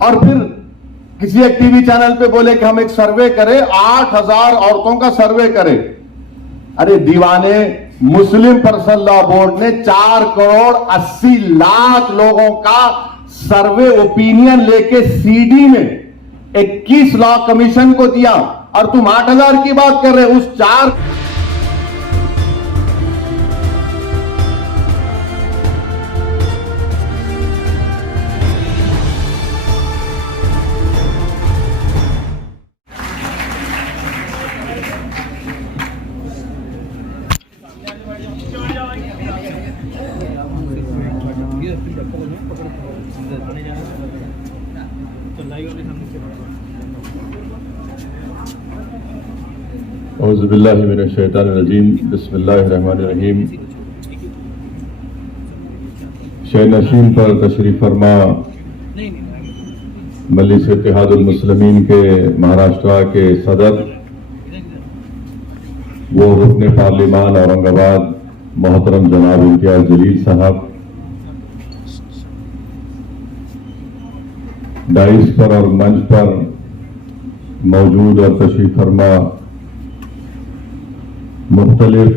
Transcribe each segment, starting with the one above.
और फिर किसी एक टीवी चैनल पे बोले कि हम एक सर्वे करें, 8,000 औरतों का सर्वे करें। अरे दीवाने, मुस्लिम पर्सनल लॉ बोर्ड ने 4 करोड़ 80 लाख लोगों का सर्वे ओपिनियन लेके सीडी में 21 लॉ कमीशन को दिया, और तुम 8,000 की बात कर रहे हो। उस 4 औज़ुबिल्लाहि मिनश्शैतानिर्रजीम, बिस्मिल्लाहिर्रहमानिर्रहीम। शे नशीन पर तशरीफ फरमा मजलिस इत्तेहादुल मुस्लिमीन के महाराष्ट्र के सदर वो रुकने पार्लिमान औरंगाबाद मोहतरम जनाब इम्तियाज जलील साहब, डाइस पर और मंच पर मौजूद और तशरीफ फरमा मुख्तलिफ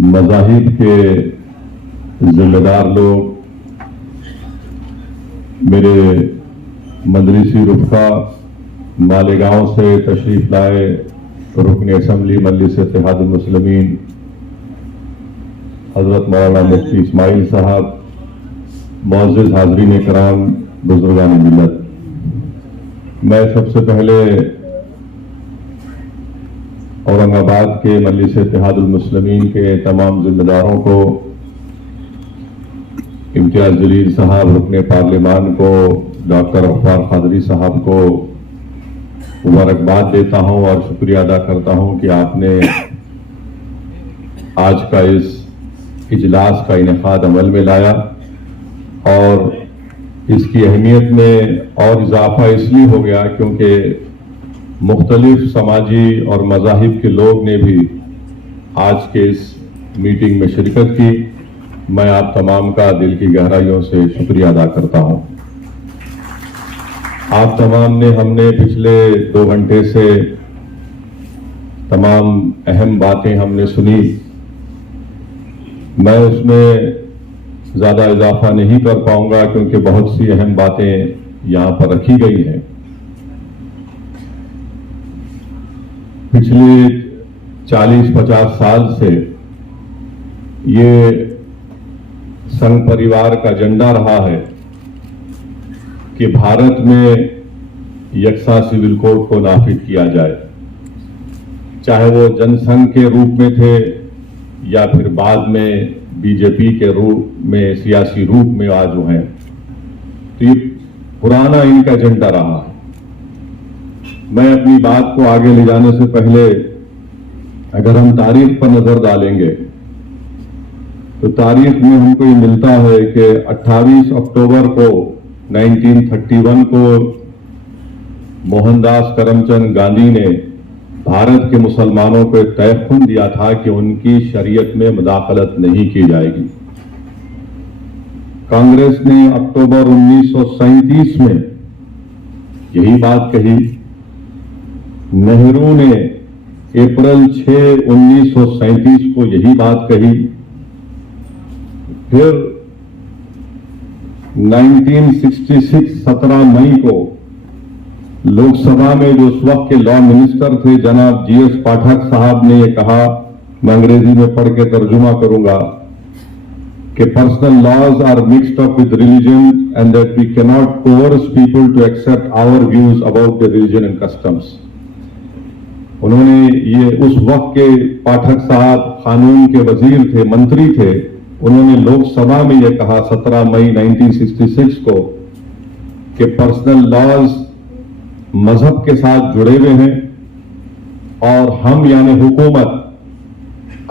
मज़ाहिब के जिम्मेदार लोग, मेरे मदरसी रुफ़ा, मालेगांव से तशरीफ लाए रुकन असम्बली मजलिस इत्तेहादुल मुस्लिमीन हजरत मौलाना मुफ्ती इस्माइल साहब, मुअज़्ज़िज़ हाज़रीन इकराम, बुजुर्गान मिल्लत, मैं सबसे पहले औरंगाबाद के मजलिस इत्तेहादुल मुस्लिमीन के तमाम जिम्मेदारों को, इम्तियाज जलील साहब रुकने पार्लिमान को, डॉक्टर गफ्फार कादरी साहब को मुबारकबाद देता हूं और शुक्रिया अदा करता हूं कि आपने आज का इस इजलास का इनेकाद अमल में लाया। और इसकी अहमियत में और इजाफा इसलिए हो गया क्योंकि मुख्तलिफ समाजी और मज़ाहिब के लोग ने भी आज के इस मीटिंग में शिरकत की। मैं आप तमाम का दिल की गहराइयों से शुक्रिया अदा करता हूं। आप तमाम ने, हमने पिछले 2 घंटे से तमाम अहम बातें हमने सुनी। मैं उसमें ज़्यादा इजाफा नहीं कर पाऊंगा क्योंकि बहुत सी अहम बातें यहां पर रखी गई हैं। पिछले 40-50 साल से ये संघ परिवार का एजेंडा रहा है कि भारत में यकसा सिविल कोड को नाफिज किया जाए, चाहे वो जनसंघ के रूप में थे या फिर बाद में बीजेपी के रूप में, सियासी रूप में आज वो हैं। तो ये पुराना इनका एजेंडा रहा है। मैं अपनी बात को आगे ले जाने से पहले अगर हम तारीख पर नजर डालेंगे तो तारीख में हमको ये मिलता है कि 28 अक्टूबर को 1931 को मोहनदास करमचंद गांधी ने भारत के मुसलमानों को एक तयख्खुन दिया था कि उनकी शरीयत में मुदाखलत नहीं की जाएगी। कांग्रेस ने अक्टूबर 1937 में यही बात कही। नेहरू ने अप्रैल 6, 1937 को यही बात कही। फिर 1966 17 मई को लोकसभा में जो उस वक्त के लॉ मिनिस्टर थे जनाब GS पाठक साहब ने ये कहा, मैं अंग्रेजी में पढ़ के तर्जुमा करूंगा कि personal laws are mixed up with religion and that we can not coerce people to accept our views about the religion and customs. उन्होंने ये, उस वक्त के पाठक साहब कानून के वजीर थे, मंत्री थे, उन्होंने लोकसभा में यह कहा 17 मई 1966 को कि पर्सनल लॉज मजहब के साथ जुड़े हुए हैं और हम यानी हुकूमत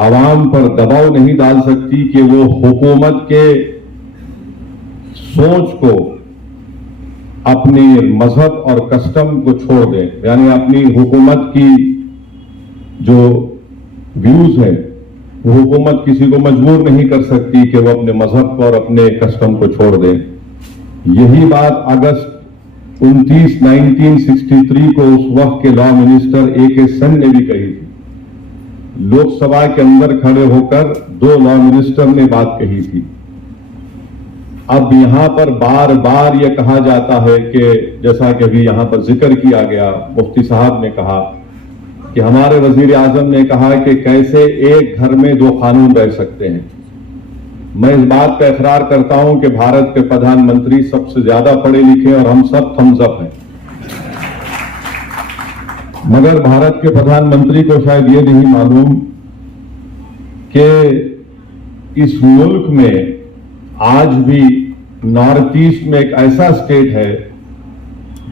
आवाम पर दबाव नहीं डाल सकती कि वो हुकूमत के सोच को, अपने मजहब और कस्टम को छोड़ दें। यानी अपनी हुकूमत की जो व्यूज है वो हुकूमत किसी को मजबूर नहीं कर सकती कि वो अपने मजहब को और अपने कस्टम को छोड़ दें। यही बात अगस्त 1963 को उस वक्त के लॉ मिनिस्टर A.K. सेन ने भी कही थी। लोकसभा के अंदर खड़े होकर 2 लॉ मिनिस्टर ने बात कही थी। अब यहां पर बार बार यह कहा जाता है कि जैसा कि अभी यहां पर जिक्र किया गया, मुफ्ती साहब ने कहा कि हमारे वजीर आजम ने कहा कि कैसे एक घर में 2 कानून रह सकते हैं। मैं इस बात का इकरार करता हूं कि भारत के प्रधानमंत्री सबसे ज्यादा पढ़े लिखे और हम सब थम्स अप हैं, मगर भारत के प्रधानमंत्री को शायद ये नहीं मालूम कि इस मुल्क में आज भी नॉर्थ ईस्ट में एक ऐसा स्टेट है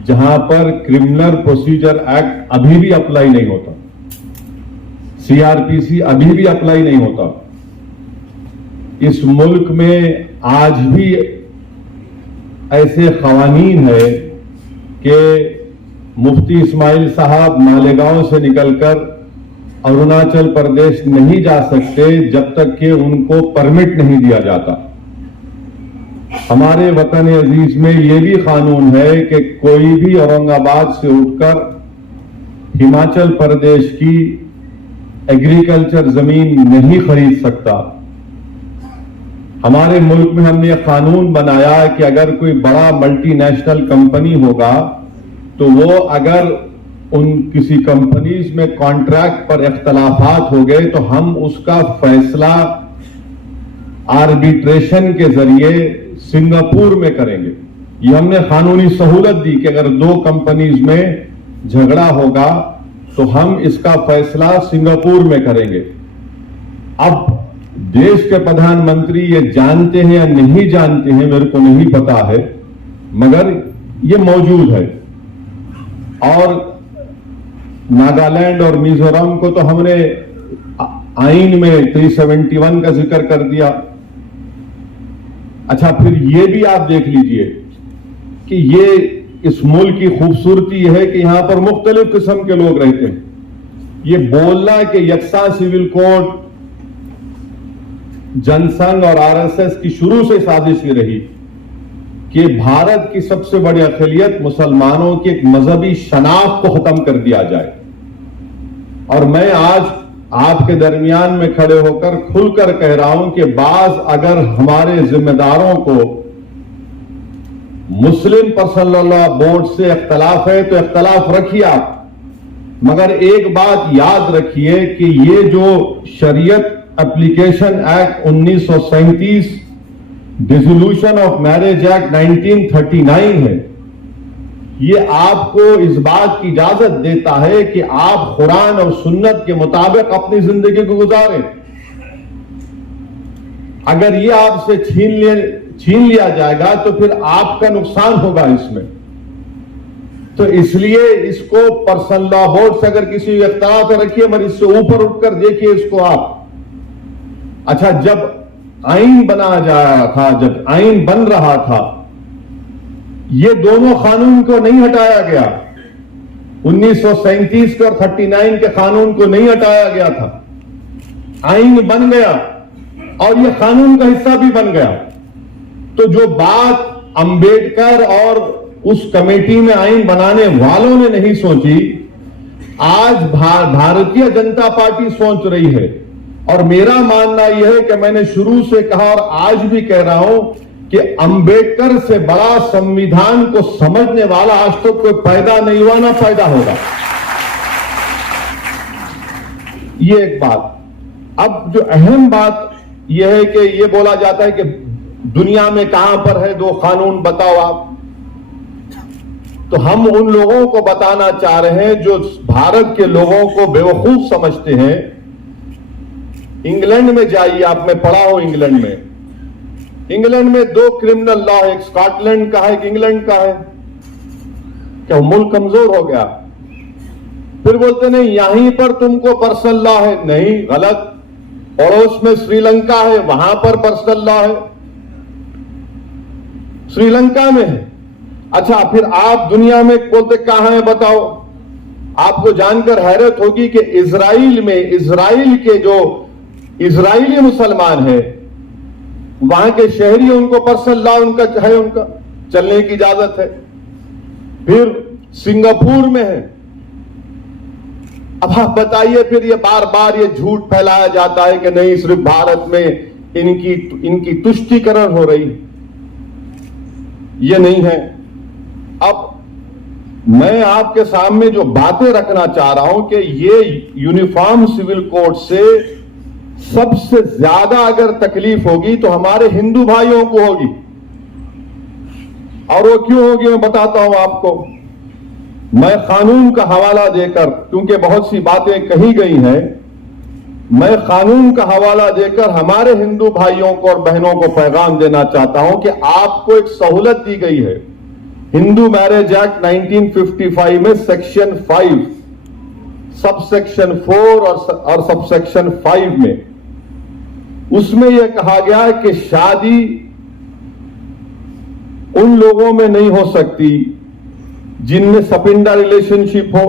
जहां पर क्रिमिनल प्रोसीजर एक्ट अभी भी अप्लाई नहीं होता, CRPC अभी भी अप्लाई नहीं होता। इस मुल्क में आज भी ऐसे कवानीन है कि मुफ्ती इस्माइल साहब मालेगांव से निकलकर अरुणाचल प्रदेश नहीं जा सकते जब तक कि उनको परमिट नहीं दिया जाता। हमारे वतन अजीज में यह भी कानून है कि कोई भी औरंगाबाद से उठकर हिमाचल प्रदेश की एग्रीकल्चर जमीन नहीं खरीद सकता। हमारे मुल्क में हमने एक कानून बनाया कि अगर कोई बड़ा मल्टीनेशनल कंपनी होगा तो वो अगर उन किसी कंपनीज में कॉन्ट्रैक्ट पर इख्तलाफात हो गए तो हम उसका फैसला आर्बिट्रेशन के जरिए सिंगापुर में करेंगे। ये हमने कानूनी सहूलत दी कि अगर 2 कंपनीज में झगड़ा होगा तो हम इसका फैसला सिंगापुर में करेंगे। अब देश के प्रधानमंत्री ये जानते हैं या नहीं जानते हैं मेरे को नहीं पता है, मगर ये मौजूद है। और नागालैंड और मिजोरम को तो हमने आईन में 371 का जिक्र कर दिया। अच्छा, फिर ये भी आप देख लीजिए कि ये इस मुल्क की खूबसूरती है कि यहां पर मुख्तलिफ किस्म के लोग रहते हैं। ये बोलना कि यकसा सिविल कोड जनसंघ और RSS की शुरू से साजिश ये रही कि भारत की सबसे बड़ी अक़लियत मुसलमानों की एक मजहबी शनाख्त को खत्म कर दिया जाए। और मैं आज आपके दरमियान में खड़े होकर खुलकर कह रहा हूं कि बाज अगर हमारे जिम्मेदारों को मुस्लिम पर्सनल लॉ बोर्ड से इख्तलाफ है तो इख्तलाफ रखिए आप, मगर एक बात याद रखिए कि ये जो शरीयत application act 1937, dissolution of marriage act 1939 है, ये आपको इस बात की इजाजत देता है कि आप कुरान और सुन्नत के मुताबिक अपनी जिंदगी को गुजारें। अगर ये आपसे छीन लिया जाएगा तो फिर आपका नुकसान होगा इसमें। तो इसलिए इसको पर्सनल लॉ बोर्ड से अगर किसी इख्तिलाफ रखिए, मगर इससे ऊपर उठकर देखिए इसको आप। अच्छा, जब आईन बना जा रहा था, जब आईन बन रहा था, ये दोनों कानून को नहीं हटाया गया। 1937 के और 39 के कानून को नहीं हटाया गया था। आईन बन गया और ये कानून का हिस्सा भी बन गया। तो जो बात अंबेडकर और उस कमेटी में आईन बनाने वालों ने नहीं सोची, आज भारतीय जनता पार्टी सोच रही है। और मेरा मानना यह है कि मैंने शुरू से कहा और आज भी कह रहा हूं कि अंबेडकर से बड़ा संविधान को समझने वाला आज तक कोई पैदा नहीं हुआ, ना पैदा होगा। ये एक बात। अब जो अहम बात यह है कि यह बोला जाता है कि दुनिया में कहां पर है 2 कानून, बताओ आप। तो हम उन लोगों को बताना चाह रहे हैं जो भारत के लोगों को बेवकूफ समझते हैं। इंग्लैंड में जाइए आप, मैं पढ़ा हूं इंग्लैंड में। इंग्लैंड में 2 क्रिमिनल लॉ है, एक स्कॉटलैंड का है, एक इंग्लैंड का है। क्या मुल्क कमजोर हो गया? फिर बोलते नहीं यहीं पर तुमको पर्सनल लॉ है। नहीं, गलत। पड़ोस में श्रीलंका है, वहां पर पर्सनल लॉ है, श्रीलंका में है। अच्छा, फिर आप दुनिया में बोलते कहां है बताओ। आपको जानकर हैरत होगी कि इजराइल में, इजराइल के जो इजराइली मुसलमान है, वहां के शहरी, उनको पर्सनल लॉ उनका है, उनका चलने की इजाजत है। फिर सिंगापुर में है। अब आप बताइए, फिर ये बार बार ये झूठ फैलाया जाता है कि नहीं सिर्फ भारत में इनकी तुष्टीकरण हो रही, ये नहीं है। अब मैं आपके सामने जो बातें रखना चाह रहा हूं कि ये यूनिफॉर्म सिविल कोड से सबसे ज्यादा अगर तकलीफ होगी तो हमारे हिंदू भाइयों को होगी। और वो क्यों होगी मैं बताता हूं आपको। मैं कानून का हवाला देकर, क्योंकि बहुत सी बातें कही गई हैं, मैं कानून का हवाला देकर हमारे हिंदू भाइयों को और बहनों को पैगाम देना चाहता हूं कि आपको एक सहूलत दी गई है। हिंदू मैरिज एक्ट 1955 में सेक्शन 5, सबसेक्शन 4 और सबसेक्शन 5 में, उसमें यह कहा गया है कि शादी उन लोगों में नहीं हो सकती जिनमें सपिंडा रिलेशनशिप हो,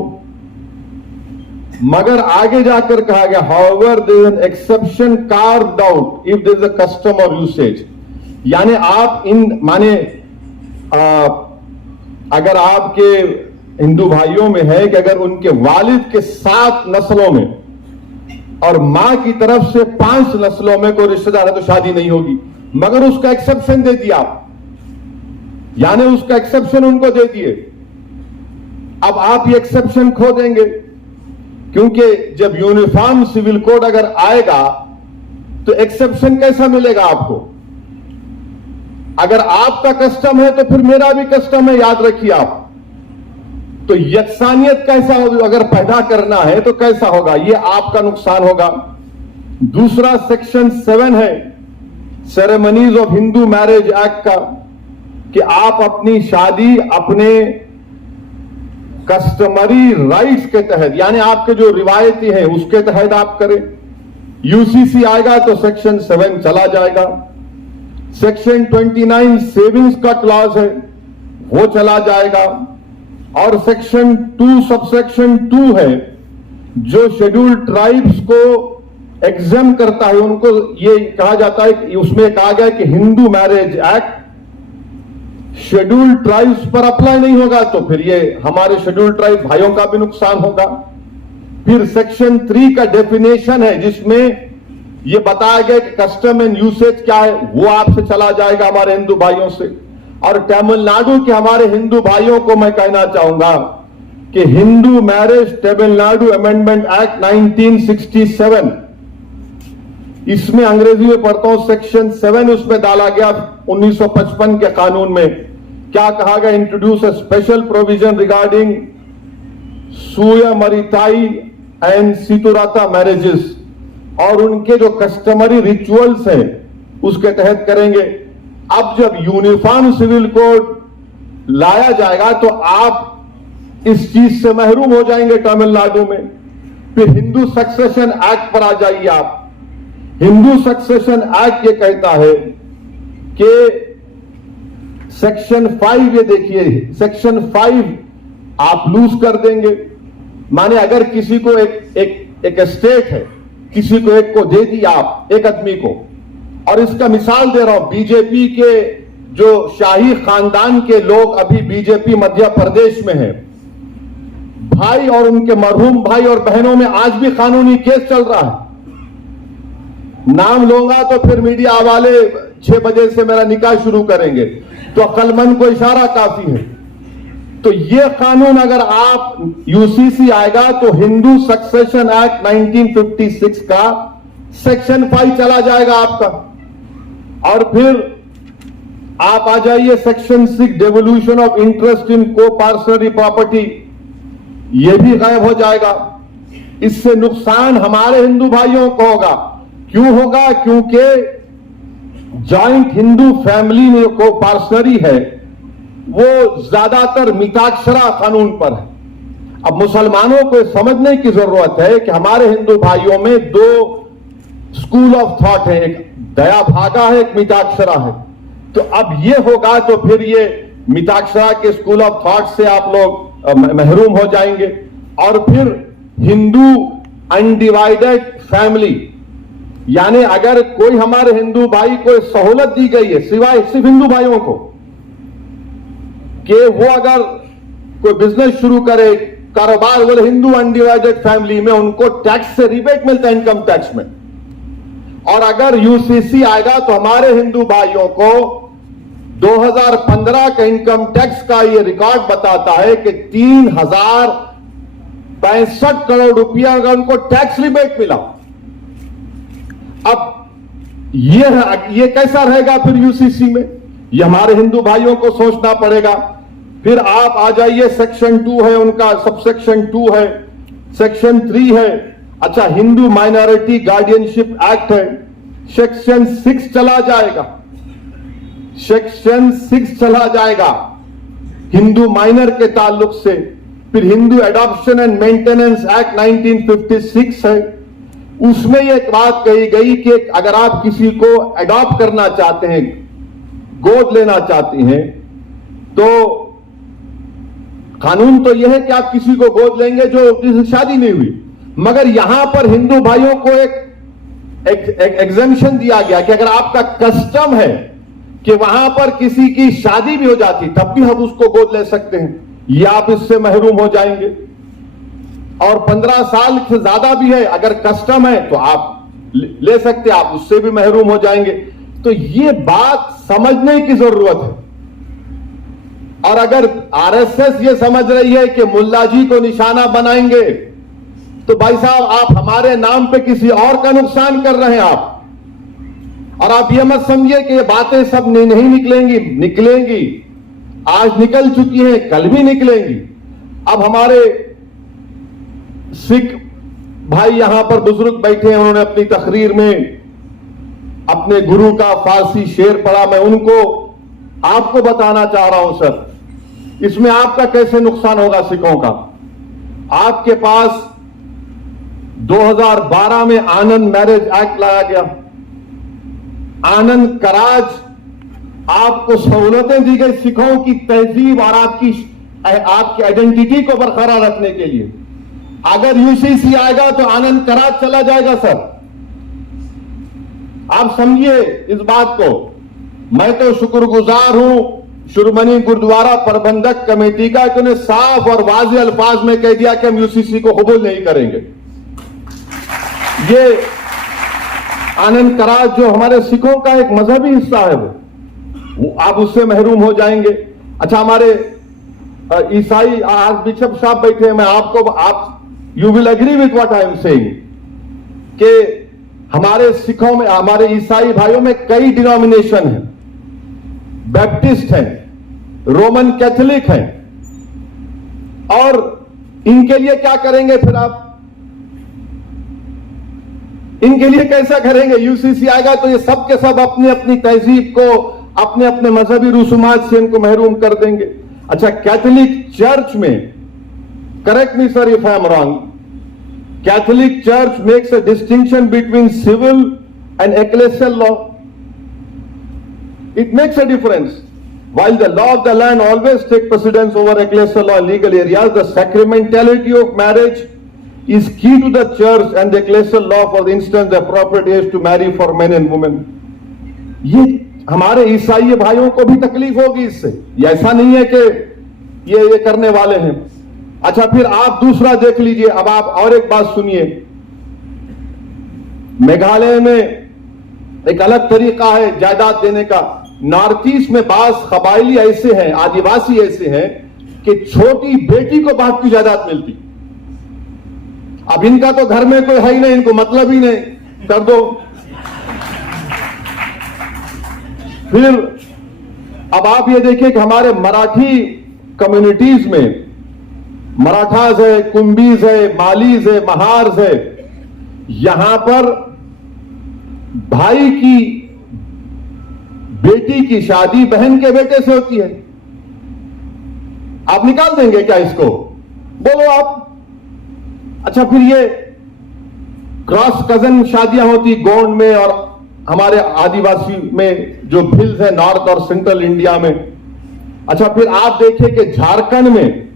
मगर आगे जाकर कहा गया however there is an exception carved out if there is a custom और यूसेज। यानी आप माने अगर आपके हिंदू भाइयों में है कि अगर उनके वालिद के 7 नस्लों में और मां की तरफ से 5 नस्लों में कोई रिश्तेदार है तो शादी नहीं होगी, मगर उसका एक्सेप्शन दे दिया आप, यानी उसका एक्सेप्शन उनको दे दिए। अब आप ये एक्सेप्शन खो देंगे, क्योंकि जब यूनिफॉर्म सिविल कोड अगर आएगा तो एक्सेप्शन कैसा मिलेगा आपको? अगर आपका कस्टम है तो फिर मेरा भी कस्टम है, याद रखिए आप। तो यकसानियत कैसा होगी? अगर पैदा करना है तो कैसा होगा? यह आपका नुकसान होगा। दूसरा सेक्शन 7 है ceremonies of Hindu marriage act का, कि आप अपनी शादी अपने कस्टमरी राइट्स के तहत, यानी आपके जो रिवायती है उसके तहत आप करें। यूसीसी आएगा तो सेक्शन 7 चला जाएगा। सेक्शन 29 सेविंग्स का क्लॉज है, वो चला जाएगा। और सेक्शन 2 सबसेक्शन 2 है जो शेड्यूल्ड ट्राइब्स को एग्जाम करता है, उनको ये कहा जाता है कि उसमें कहा गया कि Hindu marriage act scheduled tribes पर अप्लाई नहीं होगा, तो फिर ये हमारे शेड्यूल्ड ट्राइब भाइयों का भी नुकसान होगा। फिर सेक्शन 3 का डेफिनेशन है जिसमें ये बताया गया कि कस्टम एंड यूसेज क्या है, वो आपसे चला जाएगा हमारे हिंदू भाइयों से। और तमिलनाडु के हमारे हिंदू भाइयों को मैं कहना चाहूंगा कि Hindu marriage Tamil Nadu amendment act 1967, इसमें अंग्रेजी में पढ़ता हूं, सेक्शन 7 उसमें डाला गया 1955 के कानून में। क्या कहा गया? Introduce a special provision regarding सूया मरिताई एंड सितुराता मैरिजेस, और उनके जो कस्टमरी रिचुअल्स हैं उसके तहत करेंगे। अब जब यूनिफॉर्म सिविल कोड लाया जाएगा तो आप इस चीज से महरूम हो जाएंगे तमिलनाडु में। फिर हिंदू सक्सेशन एक्ट पर आ जाइए आप। हिंदू सक्सेशन एक्ट ये कहता है कि सेक्शन 5, ये देखिए सेक्शन 5 आप लूज कर देंगे। माने अगर किसी को एक स्टेट है, किसी को एक को दे दिया आप, एक आदमी को, और इसका मिसाल दे रहा हूं, बीजेपी के जो शाही खानदान के लोग अभी बीजेपी मध्य प्रदेश में है, भाई और उनके मरहूम भाई और बहनों में आज भी कानूनी केस चल रहा है। नाम लूंगा तो फिर मीडिया वाले 6 बजे से मेरा निकाह शुरू करेंगे, तो अक्लमंद को इशारा काफी है। तो ये कानून अगर आप यूसीसी आएगा तो हिंदू सक्सेशन एक्ट 1956 का सेक्शन 5 चला जाएगा आपका। और फिर आप आ जाइए section 6 devolution of interest in को पार्सनरी प्रॉपर्टी, यह भी गायब हो जाएगा। इससे नुकसान हमारे हिंदू भाइयों को होगा। क्यों होगा? क्योंकि जॉइंट हिंदू फैमिली में को पार्सनरी है वो ज्यादातर मिताक्षरा कानून पर है। अब मुसलमानों को समझने की जरूरत है कि हमारे हिंदू भाइयों में 2 स्कूल ऑफ थॉट है, एक दया भागा है, एक मिताक्षरा है। तो अब ये होगा तो फिर ये मिताक्षरा के स्कूल ऑफ थॉट से आप लोग महरूम हो जाएंगे। और फिर हिंदू अनडिवाइडेड फैमिली, यानी अगर कोई हमारे हिंदू भाई को सहूलत दी गई है सिवाय सिर्फ हिंदू भाइयों को, कि वो अगर कोई बिजनेस शुरू करे, कारोबार, बोले हिंदू अनडिवाइडेड फैमिली में उनको टैक्स से रिबेट मिलता है इनकम टैक्स में। और अगर यूसीसी आएगा तो हमारे हिंदू भाइयों को 2015 का इनकम टैक्स का ये रिकॉर्ड बताता है कि 3065 करोड़ रुपया अगर उनको टैक्स रिबेट मिला। अब ये कैसा रहेगा फिर यूसीसी में, ये हमारे हिंदू भाइयों को सोचना पड़ेगा। फिर आप आ जाइए, सेक्शन 2 है उनका, सबसेक्शन 2 है, सेक्शन 3 है। अच्छा, हिंदू माइनॉरिटी गार्डियनशिप एक्ट है, सेक्शन 6 चला जाएगा, सेक्शन 6 चला जाएगा हिंदू माइनर के ताल्लुक से। फिर Hindu adoption and maintenance act 1956 है, उसमें एक बात कही गई कि अगर आप किसी को एडॉप्ट करना चाहते हैं, गोद लेना चाहते हैं, तो कानून तो यह है कि आप किसी को गोद लेंगे जो किसी शादी नहीं हुई। मगर यहां पर हिंदू भाइयों को एक एग्जेम्पशन दिया गया कि अगर आपका कस्टम है कि वहां पर किसी की शादी भी हो जाती तब भी हम उसको गोद ले सकते हैं, या आप इससे महरूम हो जाएंगे। और 15 साल से ज्यादा भी है, अगर कस्टम है तो आप ले सकते, आप उससे भी महरूम हो जाएंगे। तो ये बात समझने की जरूरत है। और अगर आरएसएस ये समझ रही है कि मुल्ला जी को निशाना बनाएंगे, तो भाई साहब आप हमारे नाम पे किसी और का नुकसान कर रहे हैं आप। और आप ये मत समझिए कि ये बातें सब नहीं निकलेंगी, आज निकल चुकी हैं, कल भी निकलेंगी। अब हमारे सिख भाई यहां पर बुजुर्ग बैठे हैं, उन्होंने अपनी तकरीर में अपने गुरु का फारसी शेर पढ़ा, मैं उनको आपको बताना चाह रहा हूं सर, इसमें आपका कैसे नुकसान होगा सिखों का। आपके पास 2012 में आनंद मैरिज एक्ट लाया गया, आनंद कराज, आपको सहूलतें दी गई सिखों की तहजीब और आपकी आइडेंटिटी को बरकरार रखने के लिए। अगर यूसीसी आएगा तो आनंद कराज चला जाएगा सर, आप समझिए इस बात को। मैं तो शुक्रगुजार हूं शिरोमणि गुरुद्वारा प्रबंधक कमेटी का कि उन्हें साफ और वाज़ेह अल्फाज में कह दिया कि हम यूसीसी को कबूल नहीं करेंगे। ये आनंद कराज जो हमारे सिखों का एक मजहबी हिस्सा है, वो आप उससे महरूम हो जाएंगे। अच्छा, हमारे ईसाई आज बिशप साहब बैठे हैं, मैं आपको आप you will agree with what I am saying कि हमारे सिखों में, हमारे ईसाई भाइयों में कई डिनोमिनेशन हैं, बैप्टिस्ट हैं, रोमन कैथोलिक हैं, और इनके लिए क्या करेंगे फिर आप, इनके लिए कैसा करेंगे। यूसीसी आएगा तो ये सब के सब अपनी अपनी तहजीब को, अपने अपने मजहबी रसूमात से इनको महरूम कर देंगे। अच्छा, कैथोलिक चर्च में, correct me sir if I am wrong, Catholic church makes a distinction between civil and ecclesial law. It makes a difference. While the law of the land always takes precedence over ecclesial law in legal areas, the sacramentality of marriage is key to the church and the ecclesial law. For instance, the appropriate age to marry for men and women. ये हमारे ईसाई भाइयों को भी तकलीफ होगी इससे, ये ऐसा नहीं है कि ये करने वाले हैं। अच्छा, फिर आप दूसरा देख लीजिए। अब आप और एक बात सुनिए, मेघालय में एक अलग तरीका है जायदाद देने का। नॉर्थ ईस्ट में बास कबायली ऐसे हैं, आदिवासी ऐसे हैं कि छोटी बेटी को बाप की जायदाद मिलती। अब इनका तो घर में कोई है ही नहीं, इनको मतलब ही नहीं, कर दो। फिर अब आप ये देखिए कि हमारे मराठी कम्युनिटीज में, मराठास है, कुंभीज है, मालीज है, महार्स है, यहां पर भाई की बेटी की शादी बहन के बेटे से होती है। आप निकाल देंगे क्या इसको, बोलो आप। अच्छा, फिर ये क्रॉस कजन शादियां होती गोंड में और हमारे आदिवासी में जो भिल्स है नॉर्थ और सेंट्रल इंडिया में। अच्छा, फिर आप देखिए कि झारखंड में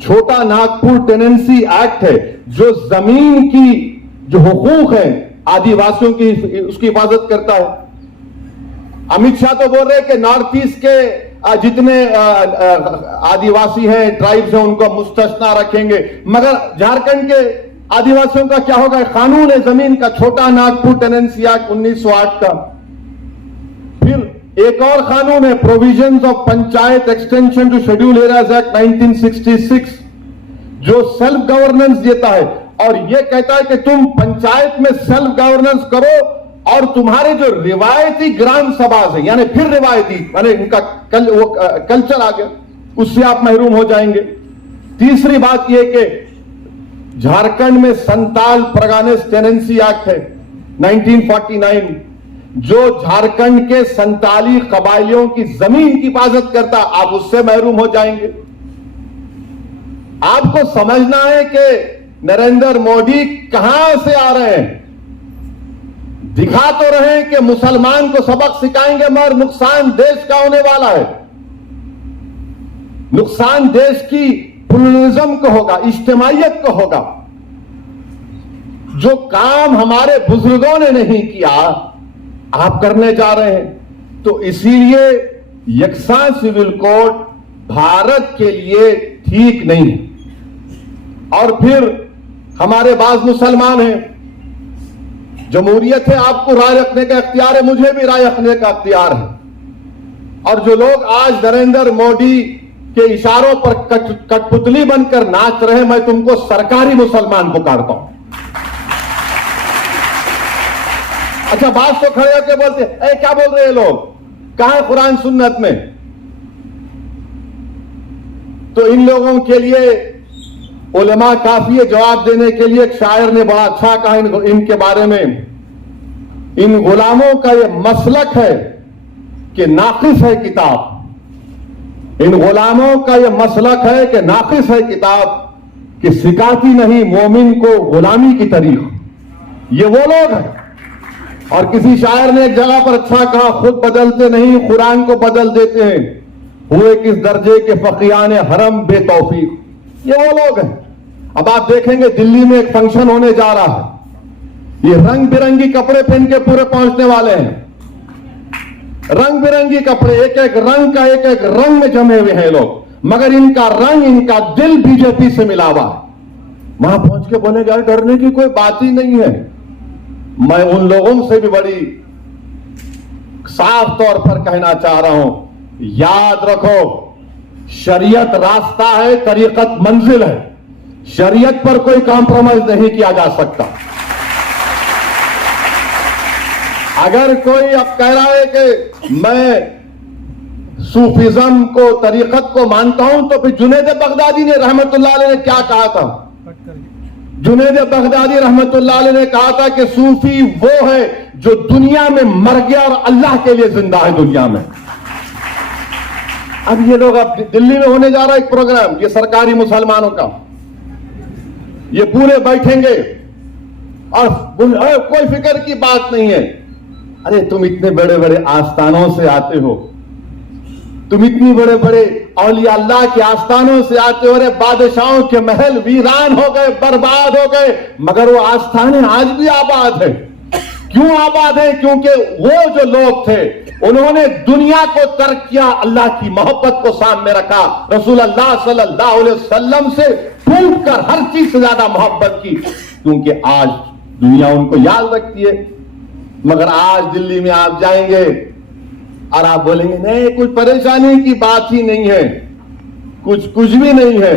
छोटा नागपुर टेनेंसी एक्ट है जो जमीन की जो हुकूक है आदिवासियों की, उसकी हिफाजत करता है। अमित शाह तो बोल रहे हैं कि नॉर्थ ईस्ट के जितने आदिवासी हैं, ट्राइब्स हैं, उनको मुस्तस्ना रखेंगे। मगर झारखंड के आदिवासियों का क्या होगा? कानून है जमीन का, छोटा नागपुर टेनेंसी एक्ट 1908 का। फिर एक और कानून है, provisions of panchayat extension to scheduled areas act 1966, जो सेल्फ गवर्नेंस देता है और यह कहता है कि तुम पंचायत में सेल्फ गवर्नेंस करो और तुम्हारे जो रिवायती ग्राम सभा है, यानी फिर रिवायती, यानी इनका कल्चर आ गया, उससे आप महरूम हो जाएंगे। तीसरी बात यह कि झारखंड में संताल परगानेस टेनेंसी एक्ट है 1949, जो झारखंड के संताली कबाइलियों की जमीन की हिफाजत करता, आप उससे महरूम हो जाएंगे। आपको समझना है कि नरेंद्र मोदी कहां से आ रहे हैं। दिखा तो रहे हैं कि मुसलमान को सबक सिखाएंगे, मगर नुकसान देश का होने वाला है। नुकसान देश की प्लुरलिज्म को होगा, इज्तिमाइयत को होगा। जो काम हमारे बुजुर्गों ने नहीं किया, आप करने जा रहे हैं। तो इसीलिए यकसा सिविल कोड भारत के लिए ठीक नहीं है। और फिर हमारे बाज मुसलमान हैं, जमहूरियत है, आपको राय रखने का इख्तियार है, मुझे भी राय रखने का इख्तियार है। और जो लोग आज नरेंद्र मोदी के इशारों पर कठपुतली बनकर नाच रहे, मैं तुमको सरकारी मुसलमान पुकारता हूं। अच्छा, बात तो खड़े होकर बोलते हैं, क्या बोल रहे हैं लोग, कहां है कुरान सुन्नत में? तो इन लोगों के लिए उलमा काफी है जवाब देने के लिए। एक शायर ने बड़ा अच्छा कहा इनके बारे में, इन गुलामों का यह मसलक है कि नाकिस है किताब। इन गुलामों का यह मसलक है कि नाकिस है किताब, कि सिखाती नहीं मोमिन को गुलामी की तारीख। ये वो लोग हैं। और किसी शायर ने एक जगह पर अच्छा कहा, खुद बदलते नहीं कुरान को बदल देते हैं, हुए किस दर्जे के फकीयान हरम बेतौफीक। ये वो लोग हैं। अब आप देखेंगे दिल्ली में एक फंक्शन होने जा रहा है, ये रंग बिरंगी कपड़े पहन के पूरे पहुंचने वाले हैं। रंग बिरंगी कपड़े, एक एक रंग का एक एक रंग में जमे हुए हैं लोग, मगर इनका रंग, इनका दिल बीजेपी से मिला हुआ है। वहां पहुंच के बोलेगा डरने की कोई बात ही नहीं है। मैं उन लोगों से भी बड़ी साफ तौर पर कहना चाह रहा हूं, याद रखो, शरीयत रास्ता है, तरीकत मंजिल है। शरीयत पर कोई कॉम्प्रोमाइज नहीं किया जा सकता। अगर कोई अब कह रहा है कि मैं सूफिज्म को, तरीकत को मानता हूं, तो फिर जुनैद बगदादी ने रहमतुल्लाह अलैह ने क्या कहा था? जुनैद बगदादी रहमतुल्लाह अलैह ने कहा था कि सूफी वो है जो दुनिया में मर गया और अल्लाह के लिए जिंदा है दुनिया में। अब ये लोग, अब दिल्ली में होने जा रहा है एक प्रोग्राम, ये सरकारी मुसलमानों का, ये पूरे बैठेंगे और कोई फिक्र की बात नहीं है। अरे तुम इतने बड़े बड़े आस्थानों से आते हो, तुम इतनी बड़े बड़े औलिया अल्लाह के आस्थानों से आते हो। अरे बादशाहों के महल वीरान हो गए, बर्बाद हो गए, मगर वो आस्थानें आज भी आबाद है। क्यों आबाद है? क्योंकि वो जो लोग थे, उन्होंने दुनिया को तर्क किया, अल्लाह की मोहब्बत को सामने रखा, रसूल अल्लाह सल्लल्लाहु अलैहि वसल्लम से टूट कर हर चीज से ज्यादा मोहब्बत की, क्योंकि आज दुनिया उनको याद रखती है। मगर आज दिल्ली में आप जाएंगे और आप बोलेंगे नहीं, कुछ परेशानी की बात ही नहीं है, कुछ भी नहीं है।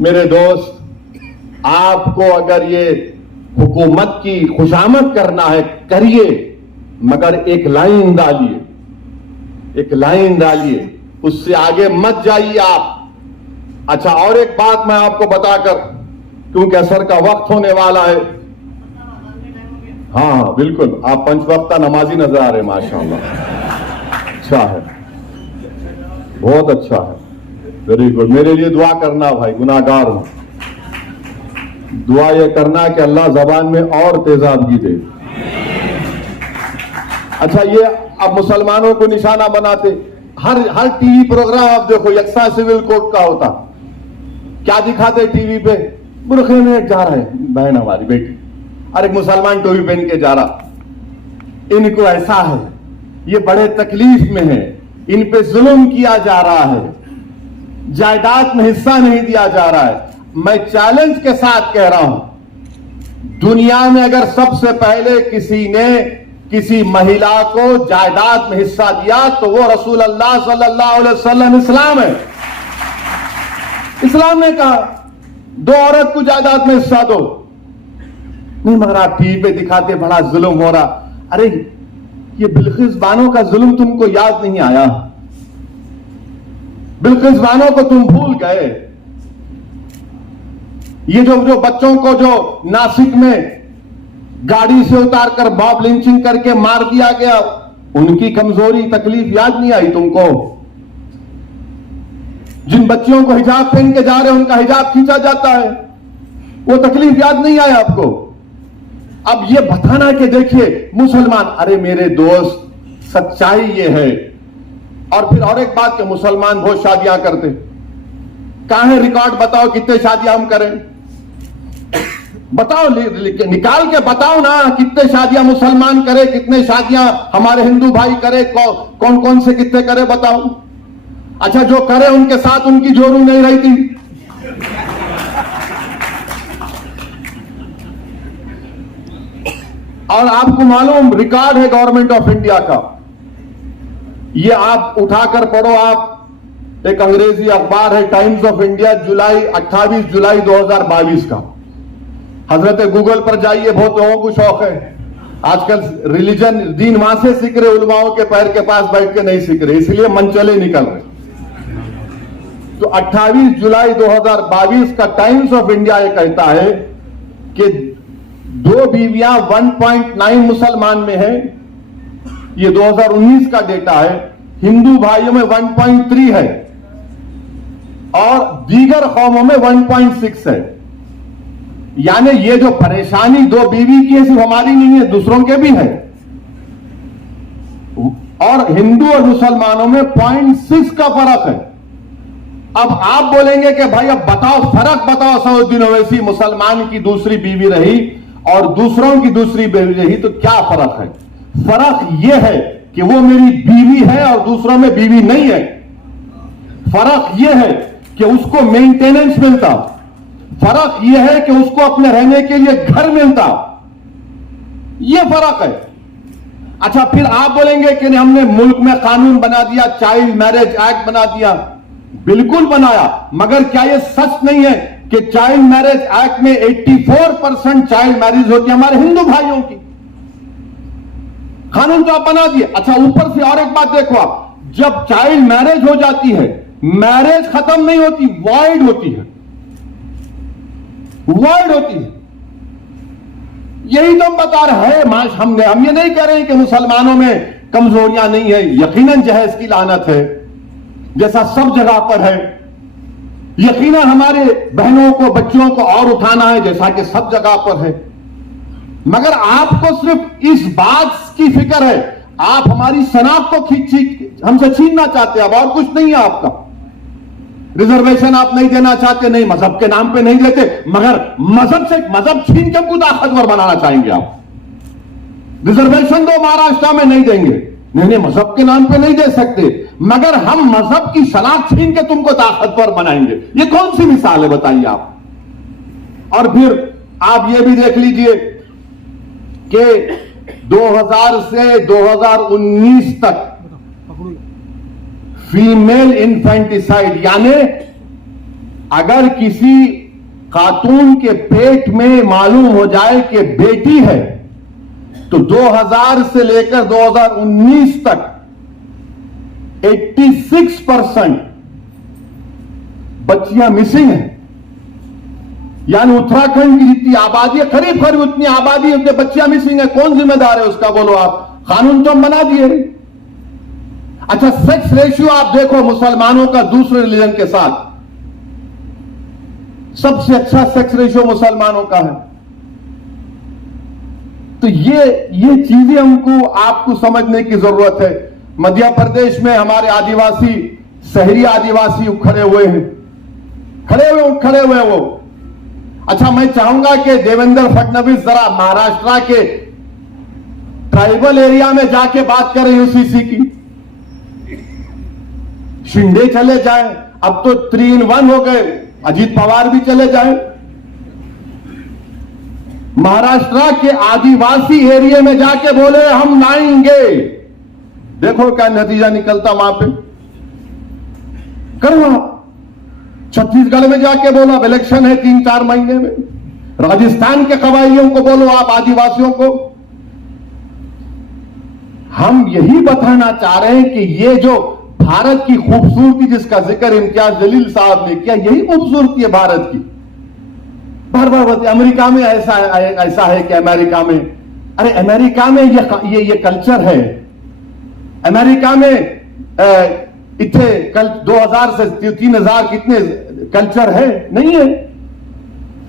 मेरे दोस्त, आपको अगर ये हुकूमत की खुशामद करना है, करिए, मगर एक लाइन डालिए, एक लाइन डालिए, उससे आगे मत जाइए आप। अच्छा, और एक बात मैं आपको बताकर, क्योंकि असर का वक्त होने वाला है। हाँ बिल्कुल, आप पंचवक्ता नमाजी नजर आ रहे हैं, माशाअल्लाह, अच्छा है, बहुत अच्छा है, वेरी गुड। मेरे लिए दुआ करना भाई, गुनाहगार हूं। दुआ यह करना कि अल्लाह जबान में और तेजाबगी दे। अच्छा, ये अब मुसलमानों को निशाना बनाते, हर टीवी प्रोग्राम आप देखो यकसा सिविल कोड का होता, क्या दिखाते टीवी पे? बुरखे में जा रहा है बहन हमारी बेटी, और एक मुसलमान टोपी पहन के जा रहा। इनको ऐसा है, ये बड़े तकलीफ में है, इन पे जुल्म किया जा रहा है, जायदाद में हिस्सा नहीं दिया जा रहा है। मैं चैलेंज के साथ कह रहा हूं, दुनिया में अगर सबसे पहले किसी ने किसी महिला को जायदाद में हिस्सा दिया तो वो रसूल अल्लाह सल्लल्लाहु अलैहि वसल्लम इस्लाम है। इस्लाम ने कहा दो औरत को जायदाद में हिस्सा दो। नहीं मगर आप टीवी पे दिखाते बड़ा जुल्म हो रहा। अरे ये बिल्किस बानो का जुल्म तुमको याद नहीं आया? बिल्किस बानो को तुम भूल गए? ये जो बच्चों को जो नासिक में गाड़ी से उतारकर मॉब लिंचिंग करके मार दिया गया, उनकी कमजोरी तकलीफ याद नहीं आई तुमको? जिन बच्चियों को हिजाब पहन के जा रहे हैं उनका हिजाब खींचा जाता है, वो तकलीफ याद नहीं आई आपको? अब ये बताना कि देखिए मुसलमान, अरे मेरे दोस्त सच्चाई ये है। और फिर और एक बात कि मुसलमान बहुत शादियां करते, कहां है रिकॉर्ड? बताओ कितने शादियां हम करें, बताओ, निकाल के बताओ ना कितने शादियां मुसलमान करे, कितने शादियां हमारे हिंदू भाई करे, कौन कौन से कितने करे बताओ। अच्छा जो करे उनके साथ उनकी जोरू नहीं रही थी। और आपको मालूम रिकॉर्ड है गवर्नमेंट ऑफ इंडिया का, ये आप उठाकर पढ़ो। आप एक अंग्रेजी अखबार है टाइम्स ऑफ इंडिया, 28 जुलाई 2022 का। हजरत गूगल पर जाइए, बहुत लोगों को शौक है आजकल रिलीजन, दीन वहां से सीख रहे, उलमाओं के पैर के पास बैठ के नहीं सीख रहे, इसलिए मनचले निकल रहे। तो 28 जुलाई 2022 का टाइम्स ऑफ इंडिया ये कहता है कि 2 बीवियां 1.9 मुसलमान में है, ये 2019 का डेटा है। हिंदू भाइयों में 1.3 है और दीगर कौमों में 1.6 है। यानी ये जो परेशानी 2 बीवी की है सिर्फ हमारी नहीं है, दूसरों के भी है। और हिंदू और मुसलमानों में 0.6 का फर्क है। अब आप बोलेंगे कि भाई अब बताओ, फर्क बताओ, सऊदीन ओवैसी मुसलमान की दूसरी बीवी रही और दूसरों की दूसरी बीवी रही, तो क्या फर्क है? फर्क यह है कि वो मेरी बीवी है और दूसरों में बीवी नहीं है। फर्क यह है कि उसको मेंटेनेंस मिलता, फर्क यह है कि उसको अपने रहने के लिए घर मिलता, यह फर्क है। अच्छा फिर आप बोलेंगे कि हमने मुल्क में कानून बना दिया, चाइल्ड मैरिज एक्ट बना दिया। बिल्कुल बनाया, मगर क्या यह सच नहीं है कि चाइल्ड मैरिज एक्ट में 84% चाइल्ड मैरिज होती है हमारे हिंदू भाइयों की? कानून तो आप बना दिए। अच्छा ऊपर से और एक बात देखो आप, जब चाइल्ड मैरिज हो जाती है, मैरिज खत्म नहीं होती, वॉइड होती है, वॉइड होती है। यही तो हम बता रहे हैं। हम ये नहीं कह रहे हैं कि मुसलमानों में कमजोरियां नहीं है, यकीनन जहेज की लानत है जैसा सब जगह पर है, यकीनन हमारे बहनों को बच्चियों को और उठाना है जैसा कि सब जगह पर है। मगर आपको सिर्फ इस बात की फिक्र है, आप हमारी शनाख्त को हमसे छीनना चाहते हैं, अब और कुछ नहीं है आपका। रिजर्वेशन आप नहीं देना चाहते, नहीं मजहब के नाम पे नहीं देते, मगर मजहब छीन के हमको ताकतवर बनाना चाहेंगे आप। रिजर्वेशन दो महाराष्ट्र में, नहीं देंगे, नहीं मजहब के नाम पे नहीं दे सकते, मगर हम मजहब की शनाख्त छीन के तुमको ताकतवर बनाएंगे। ये कौन सी मिसाल है बताइए आप? और फिर आप ये भी देख लीजिए कि 2000 से 2019 तक फीमेल इन्फेंटिसाइड, यानी अगर किसी खातून के पेट में मालूम हो जाए कि बेटी है, तो 2000 से लेकर 2019 तक 86% बच्चियां मिसिंग हैं। यानी उत्तराखंड की जितनी आबादी है, करीब करीब उतनी आबादी उतने बच्चियां मिसिंग है। कौन जिम्मेदार है उसका बोलो आप? कानून तो हम बना दिए। अच्छा सेक्स रेशियो आप देखो मुसलमानों का दूसरे रिलीजन के साथ, सबसे अच्छा सेक्स रेशियो मुसलमानों का है। तो ये चीजें हमको आपको समझने की जरूरत है। मध्य प्रदेश में हमारे आदिवासी, शहरी आदिवासी खड़े हुए हैं, खड़े हुए वो। अच्छा मैं चाहूंगा कि देवेंद्र फडणवीस जरा महाराष्ट्र के ट्राइबल एरिया में जाके बात करें यूसीसी की। शिंदे चले जाए, अब तो 3 in 1 हो गए, अजीत पवार भी चले जाए। महाराष्ट्र के आदिवासी एरिया में जाके बोले हम लाएंगे, देखो क्या नतीजा निकलता वहां पे। करो आप। छत्तीसगढ़ में जाके बोलो अब इलेक्शन है 3-4 महीने में। राजस्थान के कबायलियों को बोलो आप, आदिवासियों को। हम यही बताना चाह रहे हैं कि ये जो भारत की खूबसूरती जिसका जिक्र इम्तियाज जलील साहब ने किया, यही खूबसूरती है भारत की। बार बार बताते अमेरिका में ऐसा है कि अमेरिका में, अरे अमेरिका में ये कल्चर है। अमेरिका में इतने कल 2000 से 3000 कितने कल्चर है नहीं है।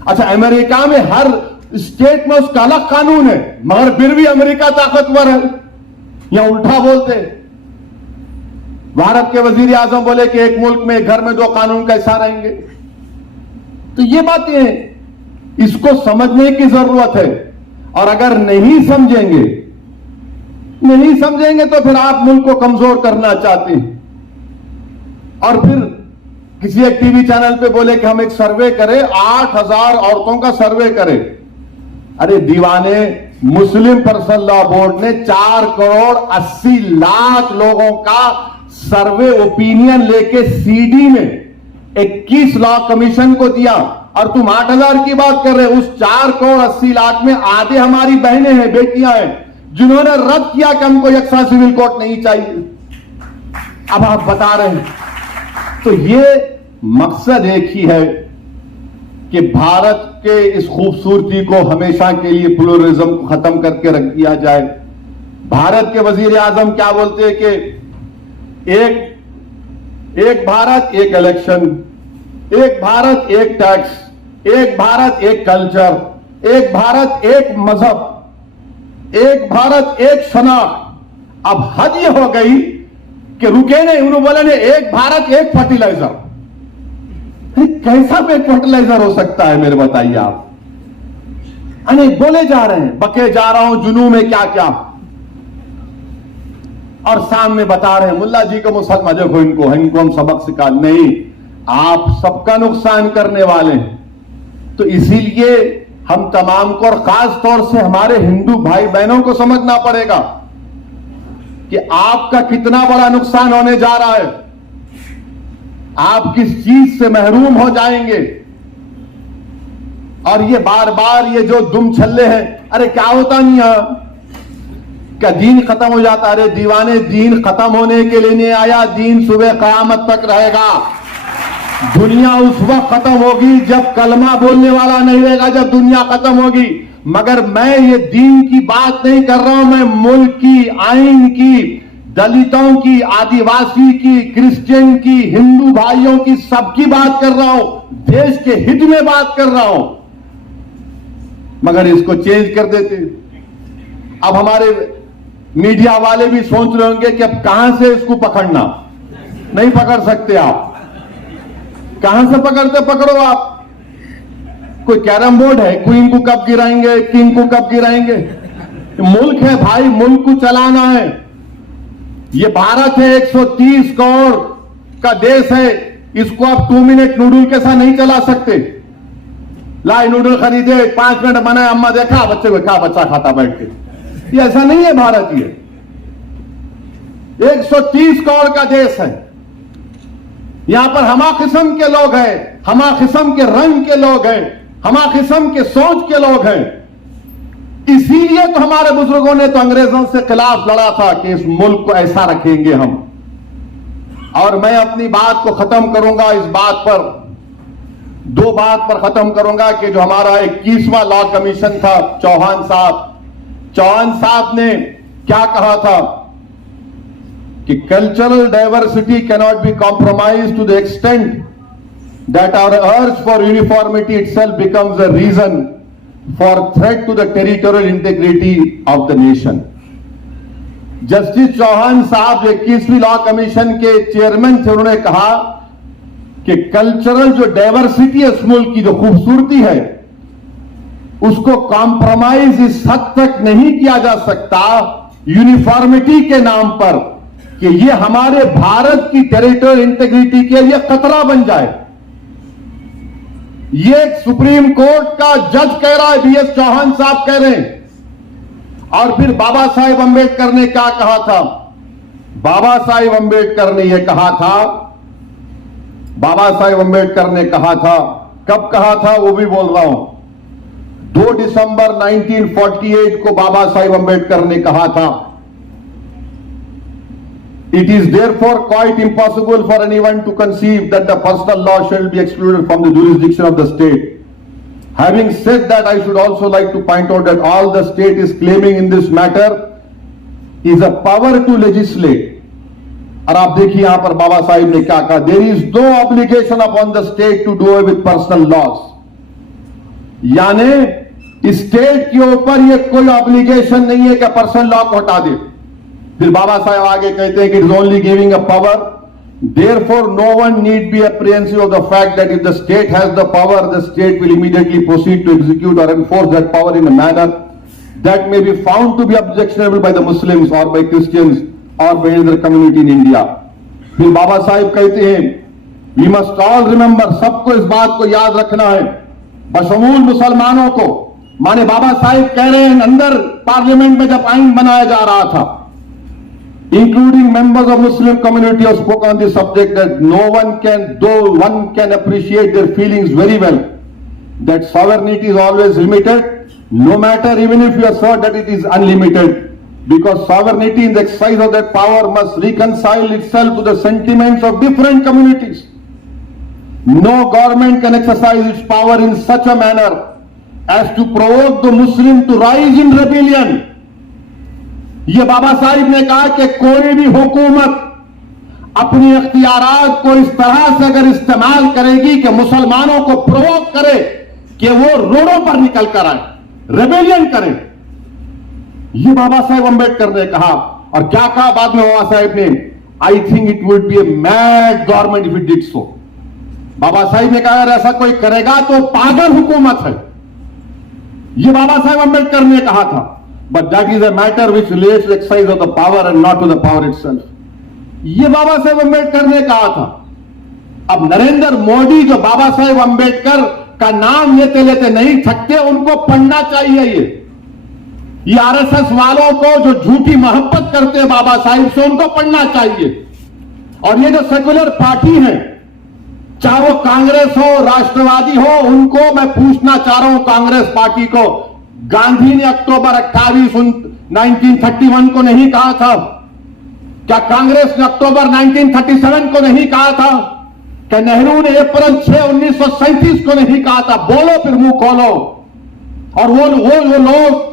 अच्छा, अमेरिका में हर स्टेट में उसका अलग कानून है, मगर फिर भी अमेरिका ताकतवर है। यहां उल्टा बोलते, भारत के वजीर आजम बोले कि एक मुल्क में, एक घर में 2 कानून कैसा रहेंगे। तो ये बातें हैं, इसको समझने की जरूरत है। और अगर नहीं समझेंगे तो फिर आप मुल्क को कमजोर करना चाहते हैं। और फिर किसी एक टीवी चैनल पे बोले कि हम एक सर्वे करें, 8000 औरतों का सर्वे करें। अरे दीवाने, मुस्लिम पर्सनल लॉ बोर्ड ने 4 करोड़ 80 लाख लोगों का सर्वे ओपिनियन लेके सीडी में 21 लॉ कमीशन को दिया, और तुम 8000 की बात कर रहे हो। उस 4 करोड़ 80 लाख में आधे हमारी बहनें हैं, बेटियां हैं, जिन्होंने रद्द किया कि हमको यकसा सिविल कोर्ट नहीं चाहिए। अब आप बता रहे हैं। तो ये मकसद एक ही है कि भारत के इस खूबसूरती को हमेशा के लिए प्लुरलिज्म को खत्म करके रख दिया जाए। भारत के वजीर आजम क्या बोलते हैं कि एक भारत एक इलेक्शन, एक भारत एक टैक्स, एक भारत एक कल्चर, एक भारत एक मजहब, एक भारत एक शनाख्त। अब हद ये हो गई कि रुके नहीं, उन्होंने बोला नहीं एक भारत एक फर्टिलाइजर। कैसा एक फर्टिलाइजर हो सकता है मेरे बताइए आप। अनेक बोले जा रहे हैं, बके जा रहा हूं जुनू में क्या क्या, और सामने बता रहे हैं मुल्ला जी को मुसलमान देखो इनको हम सबक सिखा, नहीं आप सबका नुकसान करने वाले हैं। तो इसीलिए हम तमाम को, और खास तौर से हमारे हिंदू भाई बहनों को समझना पड़ेगा कि आपका कितना बड़ा नुकसान होने जा रहा है। आप किस चीज से महरूम हो जाएंगे। और ये बार बार ये जो दुम छल्ले हैं, अरे क्या होता नहीं है, क्या दीन खत्म हो जाता। अरे दीवाने, दीन खत्म होने के लिए नहीं आया, दीन सुबह कयामत तक रहेगा। दुनिया उस वक्त खत्म होगी जब कलमा बोलने वाला नहीं रहेगा, जब दुनिया खत्म होगी। मगर मैं ये दीन की बात नहीं कर रहा हूं, मैं मुल्क की, आइन की, दलितों की, आदिवासी की, क्रिश्चियन की, हिंदू भाइयों की, सबकी बात कर रहा हूं, देश के हित में बात कर रहा हूं। मगर इसको चेंज कर देते। अब हमारे मीडिया वाले भी सोच रहे होंगे कि अब कहां से इसको पकड़ना। नहीं पकड़ सकते आप। कहां से पकड़ते पकड़ो आप। कोई कैरम बोर्ड है, क्वीन को कब गिराएंगे, किंग को कब गिराएंगे। मुल्क है भाई, मुल्क को चलाना है। ये भारत है, 130 करोड़ का देश है। इसको आप 2 मिनट नूडल के साथ नहीं चला सकते। लाई नूडल खरीदे, 5 मिनट बनाए, अम्मा देखा, बच्चे को खा, बच्चा खाता बैठ के। ये ऐसा नहीं है भारत। ये 130 करोड़ का देश है। यहां पर हमा किस्म के लोग हैं, हमा किस्म के रंग के लोग हैं, हमा किस्म के सोच के लोग हैं। इसीलिए तो हमारे बुजुर्गों ने तो अंग्रेजों से खिलाफ लड़ा था कि इस मुल्क को ऐसा रखेंगे हम। और मैं अपनी बात को खत्म करूंगा इस बात पर, 2 बात पर खत्म करूंगा कि जो हमारा 21वां लॉ कमीशन था, चौहान साहब ने क्या कहा था कि cultural diversity cannot be compromise to the extent that our urge for uniformity itself becomes a reason for threat to the territorial integrity of the nation। Justice Chauhan sahab 21वीं लॉ कमीशन के chairman थे। उन्होंने कहा कि कल्चरल जो diversity है, इस मुल्क की जो खूबसूरती है, उसको कॉम्प्रोमाइज इस हद तक नहीं किया जा सकता यूनिफॉर्मिटी के नाम पर कि ये हमारे भारत की टेरिटोरियल इंटीग्रिटी के लिए खतरा बन जाए। ये सुप्रीम कोर्ट का जज कह रहा है, बीएस चौहान साहब कह रहे हैं। और फिर बाबा साहेब अंबेडकर ने क्या कहा था? बाबा साहेब अंबेडकर ने यह कहा था, बाबा साहेब अंबेडकर ने कहा था, कब कहा था वो भी बोल रहा हूं, 2 दिसंबर 1948 को बाबा साहेब अंबेडकर ने कहा था, It is therefore quite impossible for anyone to conceive that the personal law shall be excluded from the jurisdiction of the state. Having said that, I should also like to point out that all the state is claiming in this matter is a power to legislate. और आप देखिए यहां पर बाबा साहिब ने क्या कहा, There is no obligation upon the state to do away with personal laws. यानी state के ऊपर ये कोई ऑब्लिगेशन नहीं है कि पर्सनल लॉ को हटा दे। फिर बाबा साहब आगे कहते हैं कि it is only giving a power, therefore no one need be apprehensive of the fact that if the state has the power, the state will immediately proceed to execute or enforce that power in a manner that may be found to be objectionable by the Muslims or by Christians or by other community in India. फिर बाबा साहब कहते हैं, we must all remember, सबको इस बात को याद रखना है, बशमूल मुसलमानों को, माने बाबा साहिब कह रहे हैं अंदर पार्लियामेंट में जब आइन बनाया जा रहा था, including members of Muslim community have spoken on this subject that no one can, though one can appreciate their feelings very well, that sovereignty is always limited, no matter even if you assert that it is unlimited, because sovereignty in the exercise of that power must reconcile itself to the sentiments of different communities. No government can exercise its power in such a manner as to provoke the Muslim to rise in rebellion. ये बाबा साहिब ने कहा कि कोई भी हुकूमत अपनी इख्तियारात को इस तरह से अगर इस्तेमाल करेगी कि मुसलमानों को प्रोवोक करे कि वो रोडों पर निकल कर आए, रेबेलियन करें, ये बाबा साहेब अंबेडकर ने कहा। और क्या कहा बाद में बाबा साहेब ने, I think it would be a mad government if it did so. Baba Saheb ने कहा अगर ऐसा कोई करेगा तो पागल हुकूमत है, ये बाबा साहेब अंबेडकर ने कहा था। But that is a matter which relates to exercise of the power and not to the power itself, ये बाबा साहेब अंबेडकर ने कहा था। अब नरेंद्र मोदी जो बाबा साहेब अंबेडकर का नाम लेते लेते नहीं थकते, उनको पढ़ना चाहिए। ये आरएसएस वालों को जो झूठी मोहब्बत करते हैं बाबा साहिब से, उनको पढ़ना चाहिए। और ये जो सेकुलर पार्टी है, चाहे वो कांग्रेस हो, राष्ट्रवादी हो, उनको मैं पूछना चाह रहा हूं, कांग्रेस पार्टी को, गांधी ने अक्टूबर 28 1931 को नहीं कहा था? क्या कांग्रेस ने अक्टूबर 1937 को नहीं कहा था? क्या नेहरू ने अप्रैल 6 1937 को नहीं कहा था? बोलो फिर, मुंह खोलो। और वो लोग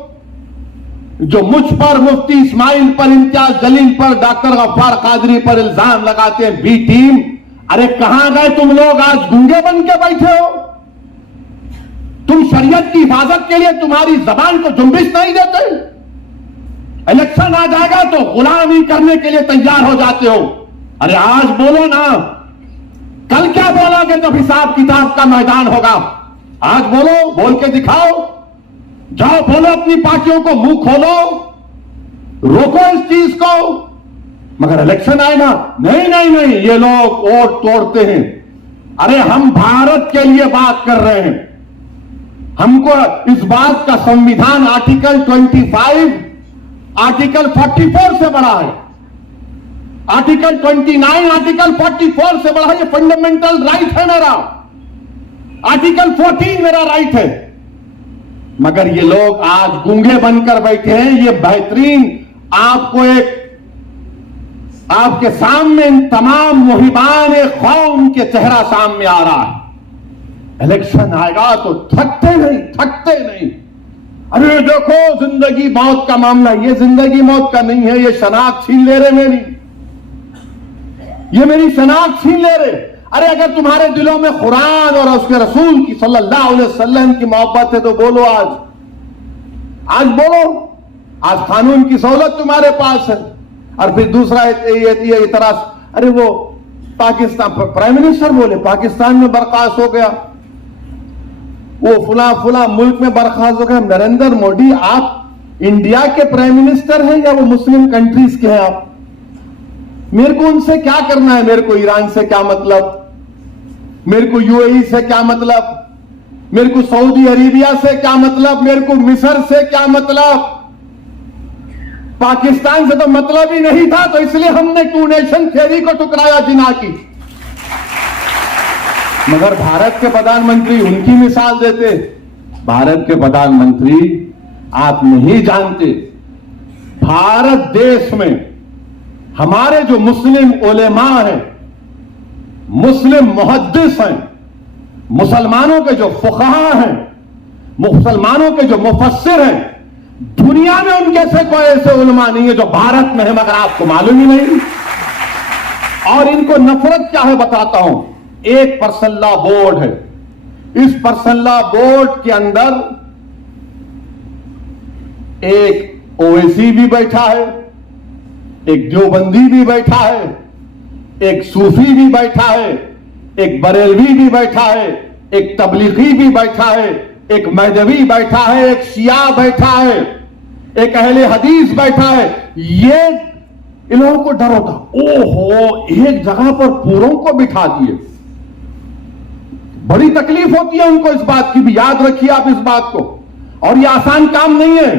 जो मुझ पर, मुफ्ती इस्माइल पर, इम्तियाज जलील पर, डॉक्टर गफ्फार कादरी पर इल्जाम लगाते हैं, बी टीम, अरे कहां गए तुम लोग? आज गूंगे बन के बैठे हो? तुम शरीयत की हिफाजत के लिए तुम्हारी जबान को जुम्बिश नहीं देते? इलेक्शन आ जाएगा तो गुलामी करने के लिए तैयार हो जाते हो। अरे आज बोलो ना, कल क्या बोलोगे जब हिसाब किताब का मैदान होगा? आज बोलो, बोल के दिखाओ, जाओ बोलो, अपनी पार्टियों को मुंह खोलो, रोको इस चीज को। मगर इलेक्शन आएगा, नहीं नहीं नहीं, ये लोग वोट तोड़ते हैं। अरे हम भारत के लिए बात कर रहे हैं, हमको इस बात का संविधान आर्टिकल 25 आर्टिकल 44 से बड़ा है, आर्टिकल 29 आर्टिकल 44 से बड़ा है। ये फंडामेंटल राइट है मेरा, आर्टिकल 14 मेरा राइट है। मगर ये लोग आज गूंगे बनकर बैठे हैं। ये बेहतरीन आपको एक, आपके सामने इन तमाम मुहिबान कौम के चेहरा सामने आ रहा है। इलेक्शन आएगा तो थकते नहीं। अरे देखो, जिंदगी मौत का मामला, ये जिंदगी मौत का नहीं है, ये शनाख्त छीन ले रहे मेरी, ये मेरी शनाख्त छीन ले रहे। अरे अगर तुम्हारे दिलों में कुरान और उसके रसूल की सल्लल्लाहु अलैहि वसल्लम की मोहब्बत है तो बोलो, आज बोलो। आज कानून की सहूलत तुम्हारे पास है। और फिर दूसरा ये इतराज, अरे वो पाकिस्तान प्राइम मिनिस्टर बोले पाकिस्तान में बर्खास्त हो गया, वो फुला मुल्क में बर्खास्त हो गया। नरेंद्र मोदी, आप इंडिया के प्राइम मिनिस्टर हैं या वो मुस्लिम कंट्रीज के हैं? आप मेरे को उनसे क्या करना है? मेरे को ईरान से क्या मतलब, मेरे को यूएई से क्या मतलब, मेरे को सऊदी अरेबिया से क्या मतलब, मेरे को मिस्र से क्या मतलब, पाकिस्तान से तो मतलब ही नहीं था। तो इसलिए हमने टू नेशन थ्योरी को ठुकराया जिना की। मगर भारत के प्रधानमंत्री उनकी मिसाल देते। भारत के प्रधानमंत्री आप नहीं जानते, भारत देश में हमारे जो मुस्लिम उलेमा हैं, मुस्लिम मुहद्दिस हैं, मुसलमानों के जो फुक़हा हैं, मुसलमानों के जो मुफस्सिर हैं, दुनिया में उनके से कोई ऐसे उलमा नहीं है जो भारत में है, मगर आपको मालूम ही नहीं। और इनको नफरत क्या है बताता हूं। एक पर्सनल लॉ बोर्ड है, इस पर्सनल लॉ बोर्ड के अंदर एक ओवैसी भी बैठा है, एक देवबंदी भी बैठा है, एक सूफी भी बैठा है, एक बरेलवी भी बैठा है, एक तबलीगी भी बैठा है, एक महदवी बैठा है, एक शिया बैठा है, एक अहले हदीस बैठा है। ये इन लोगों को डर होता, ओहो एक जगह पर पूरों को बिठा दिए। बड़ी तकलीफ होती है उनको इस बात की भी, याद रखिए आप इस बात को। और ये आसान काम नहीं है,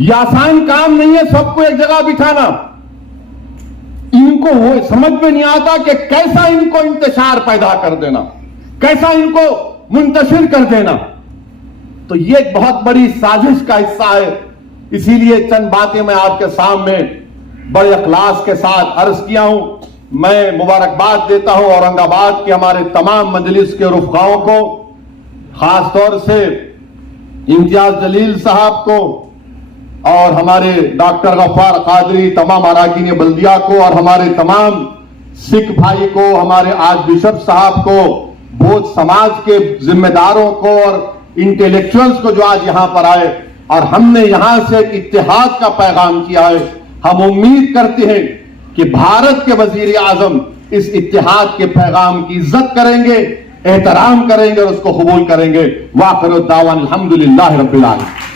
ये आसान काम नहीं है सबको एक जगह बिठाना। इनको वो समझ में नहीं आता कि कैसा इनको इंतशार पैदा कर देना, कैसा इनको मुंतशिर कर देना। तो ये एक बहुत बड़ी साजिश का हिस्सा है। इसीलिए चंद बातें मैं आपके सामने बड़े अखलास के साथ अर्ज किया हूं। मैं मुबारकबाद देता हूं औरंगाबाद के हमारे तमाम मजलिस के रुफ़क़ाओं को, खासतौर से इम्तियाज जलील साहब को और हमारे डॉक्टर गफ्फार कादरी, तमाम अराकीन बल्दिया को, और हमारे तमाम सिख भाई को, हमारे आज बिशप साहब को, बौद्ध समाज के जिम्मेदारों को और इंटेलेक्चुअल्स को जो आज यहां पर आए और हमने यहां से इत्तेहाद का पैगाम किया है। हम उम्मीद करते हैं कि भारत के वजीर आजम इस इत्तेहाद के पैगाम की इज्जत करेंगे, एहतराम करेंगे और उसको कबूल करेंगे। वाखिर दावान अल्हम्दुलिल्लाह रब्बिल आलमीन।